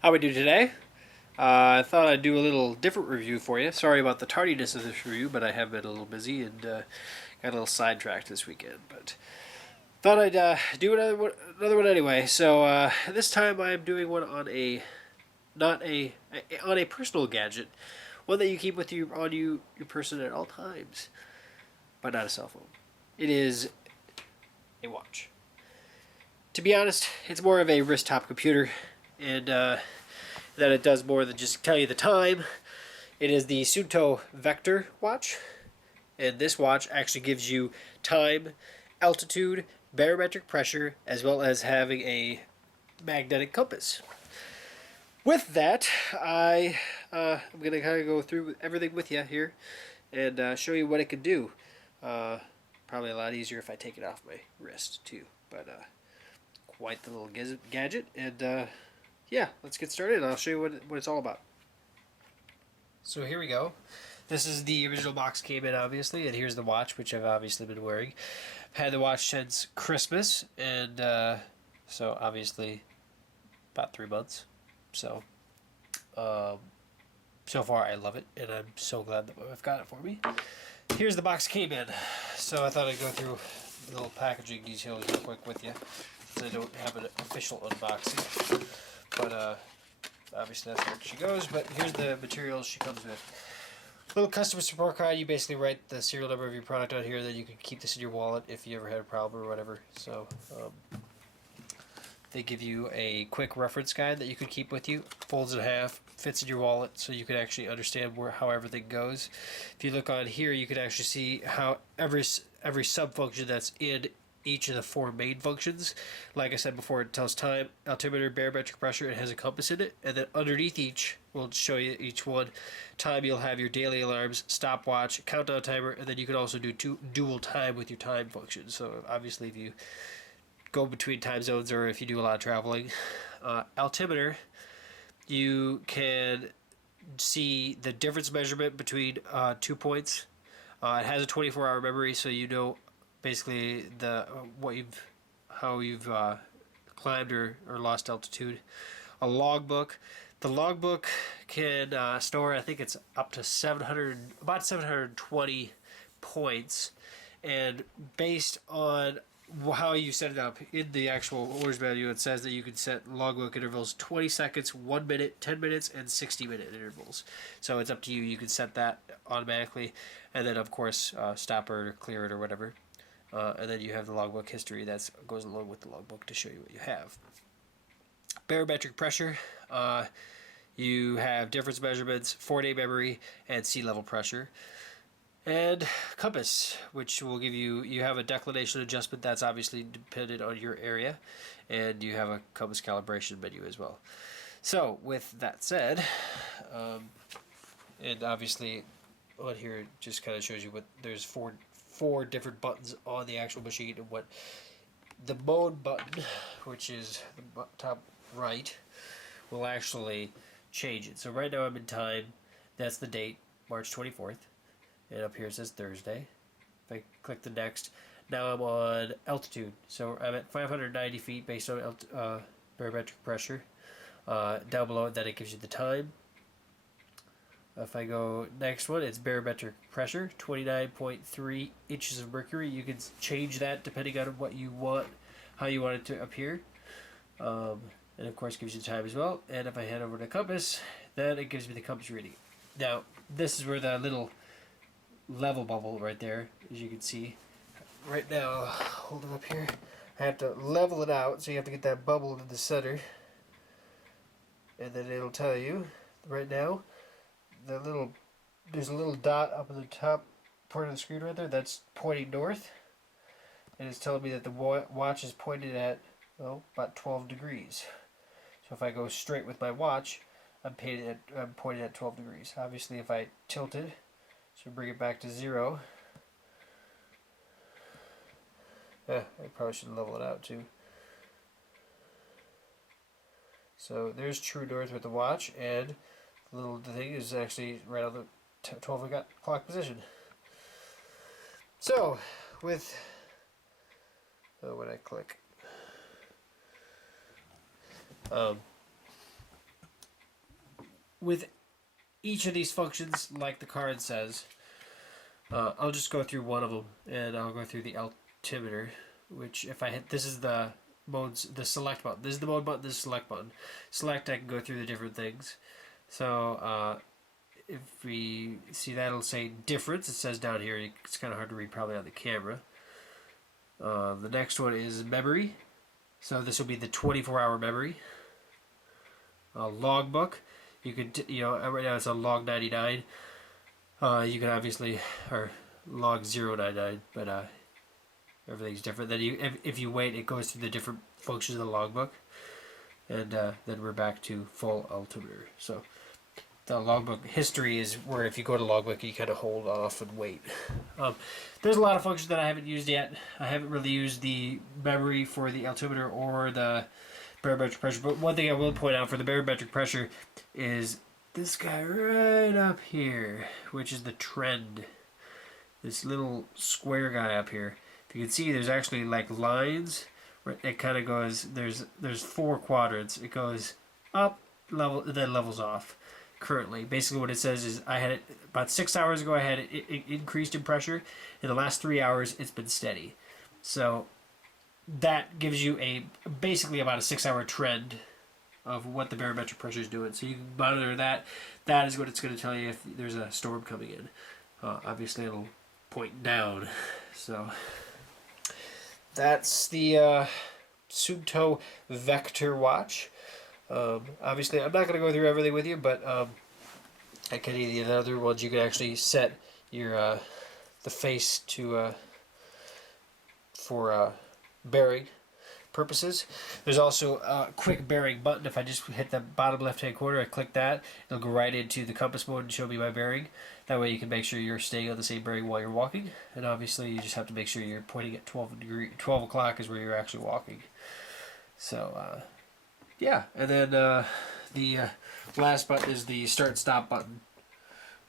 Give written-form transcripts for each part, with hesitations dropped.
How we do today? I thought I'd do a little different review for you. Sorry about the tardiness of this review, but I have been a little busy and got a little sidetracked this weekend. But thought I'd do another one anyway. So this time I'm doing one on a not on a personal gadget, one that you keep with you on your person at all times, but not a cell phone. It is a watch. To be honest, it's more of a wrist top computer, and that it does more than just tell you the time. It is the Suunto Vector Watch, and this watch actually gives you time, altitude, barometric pressure, as well as having a magnetic compass. With that, I'm going to kind of go through everything with you here and show you what it can do. Probably a lot easier if I take it off my wrist too, but quite the little gadget, and yeah, let's get started. I'll show you what it's all about. So here we go. This is the original box came in, obviously, and here's the watch, which I've obviously been wearing. I've had the watch since Christmas, and so obviously about 3 months. So, so far I love it, and I'm so glad that I've got it for me. Here's the box came in. So I thought I'd go through the little packaging details real quick with you, since I don't have an official unboxing. But obviously that's where she goes. But here's the materials she comes with. Little customer support card. You basically write the serial number of your product on here, then you can keep this in your wallet if you ever had a problem or whatever. So they give you a quick reference guide that you could keep with you. Folds in half, fits in your wallet, so you can actually understand how everything goes. If you look on here, you can actually see how every sub function that's in each of the 4 main functions. Like I said before, it tells time, altimeter, barometric pressure, it has a compass in it, and then underneath each, we'll show you each one. Time, you'll have your daily alarms, stopwatch, countdown timer, and then you can also do dual time with your time function. So obviously if you go between time zones or if you do a lot of traveling. Altimeter, you can see the difference measurement between 2 points. It has a 24-hour memory, so you know basically how you've climbed or lost altitude. A logbook. The logbook can store, I think it's up to about 720 points, and based on how you set it up in the actual owner's manual, it says that you can set logbook intervals 20 seconds, 1 minute, 10 minutes, and 60-minute intervals. So it's up to you. You can set that automatically, and then of course stop it or clear it or whatever. And then you have the logbook history that goes along with the logbook to show you what you have. Barometric pressure. You have difference measurements, 4-day memory, and sea level pressure. And compass, which will give you have a declination adjustment that's obviously dependent on your area, and you have a compass calibration menu as well. So with that said, and obviously on here it just kind of shows you what there's four different buttons on the actual machine, and what the mode button, which is the top right, will actually change it. So right now I'm in time. That's the date, March 24th. And up here it says Thursday. If I click the next, now I'm on altitude. So I'm at 590 feet based on barometric pressure. Down below that, it gives you the time. If I go next one, it's barometric pressure, 29.3 inches of mercury. You can change that depending on what you want, how you want it to appear. And of course gives you the time as well. And if I head over to compass, then it gives me the compass reading. Now, this is where the little level bubble right there, as you can see. Right now, I'll hold it up here. I have to level it out, so you have to get that bubble in the center. And then it'll tell you, right now, there's a little dot up in the top part of the screen right there, that's pointing north. And it's telling me that the watch is pointed at, well, about 12 degrees. So if I go straight with my watch, I'm pointing at 12 degrees. Obviously, if I tilt it, so bring it back to 0. I probably should level it out too. So there's true north with the watch, and the little thing is actually right on the 12 o'clock position. So with when I click, with each of these functions, like the card says, I'll just go through one of them, and I'll go through the altimeter, which if I hit, this is the modes, the select button. This is the mode button, this is the select button. Select, I can go through the different things. So if we see that, it'll say difference. It says down here, it's kind of hard to read probably on the camera. The next one is memory. So this will be the 24-hour memory. Logbook. You could, right now it's on log 99. You can obviously, or log 099, but everything's different. Then if you wait, it goes through the different functions of the logbook, and then we're back to full altimeter. So the logbook history is where if you go to logbook, you kind of hold off and wait. There's a lot of functions that I haven't used yet. I haven't really used the memory for the altimeter or the barometric pressure. But one thing I will point out for the barometric pressure is this guy right up here, which is the trend. This little square guy up here. If you can see, there's actually like lines where it kind of goes. There's 4 quadrants. It goes up, level, then levels off. Currently, basically what it says is I had it about 6 hours ago. I had it increased in pressure. In the last 3 hours, it's been steady. So that gives you basically about a 6-hour trend of what the barometric pressure is doing. So you can monitor that. That is what it's going to tell you if there's a storm coming in. Obviously, it'll point down. So that's the Suunto Vector Watch. Obviously, I'm not going to go through everything with you, but like any of the other ones, you can actually set your the face to for bearing purposes. There's also a quick bearing button. If I just hit the bottom left-hand corner, I click that, it'll go right into the compass mode and show me my bearing. That way you can make sure you're staying on the same bearing while you're walking. And obviously, you just have to make sure you're pointing at 12 o'clock is where you're actually walking. So, yeah, and then the last button is the start and stop button,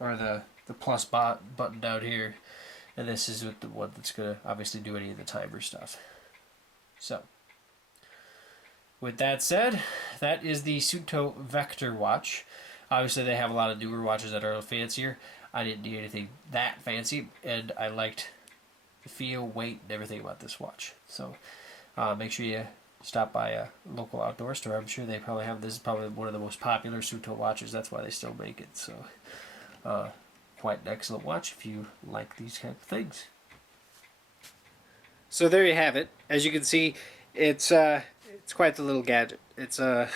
or the plus button down here, and this is the one that's going to obviously do any of the timer stuff. So, with that said, that is the Suunto Vector Watch. Obviously, they have a lot of newer watches that are a little fancier. I didn't need anything that fancy, and I liked the feel, weight, and everything about this watch. So, make sure you stop by a local outdoor store. I'm sure they probably have this. Is probably one of the most popular Suunto watches. That's why they still make it. So, quite an excellent watch if you like these kind of things. So there you have it. As you can see, it's quite the little gadget. I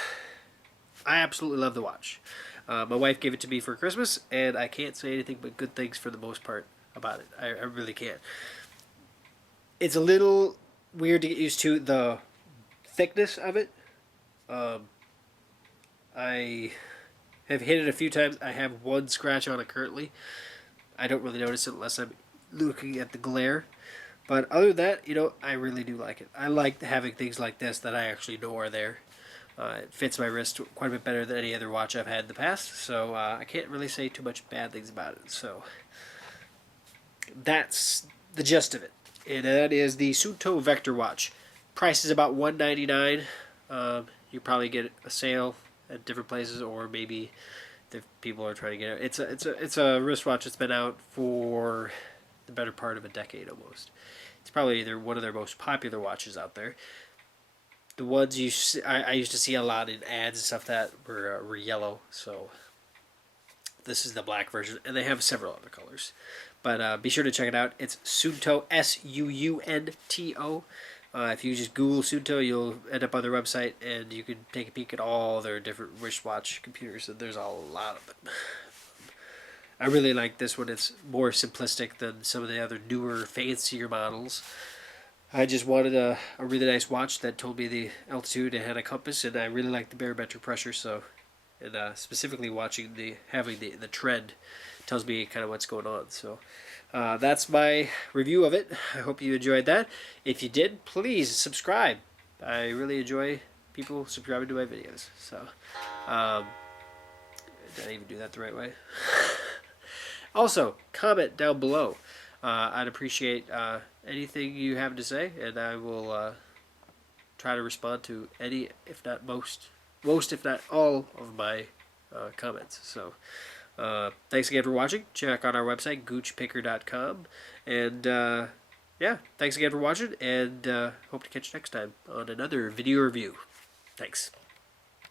absolutely love the watch. My wife gave it to me for Christmas, and I can't say anything but good things for the most part about it. I really can't. It's a little weird to get used to the thickness of it. I have hit it a few times. I have one scratch on it currently. I don't really notice it unless I'm looking at the glare. But other than that, I really do like it. I like having things like this that I actually know are there. It fits my wrist quite a bit better than any other watch I've had in the past. So I can't really say too much bad things about it. So that's the gist of it. And that is the Suunto Vector Watch. Price is about $199. You probably get a sale at different places, or maybe if people are trying to get it. It's a wristwatch that's been out for the better part of a decade almost. It's probably either one of their most popular watches out there. The ones I used to see a lot in ads and stuff that were yellow. So this is the black version, and they have several other colors. But be sure to check it out. It's Suunto, Suunto. If you just Google Suunto, you'll end up on their website, and you can take a peek at all their different wristwatch computers. And there's a lot of them. I really like this one. It's more simplistic than some of the other newer, fancier models. I just wanted a really nice watch that told me the altitude and had a compass, and I really like the barometric pressure. So, and specifically having the trend tells me kind of what's going on. So that's my review of it. I hope you enjoyed that. If you did, please subscribe. I really enjoy people subscribing to my videos. So did I even do that the right way? Also, comment down below. I'd appreciate anything you have to say, and I will try to respond to any, if not most if not all, of my comments. So thanks again for watching. Check out our website, goochpicker.com. And yeah, thanks again for watching, and hope to catch you next time on another video review. Thanks.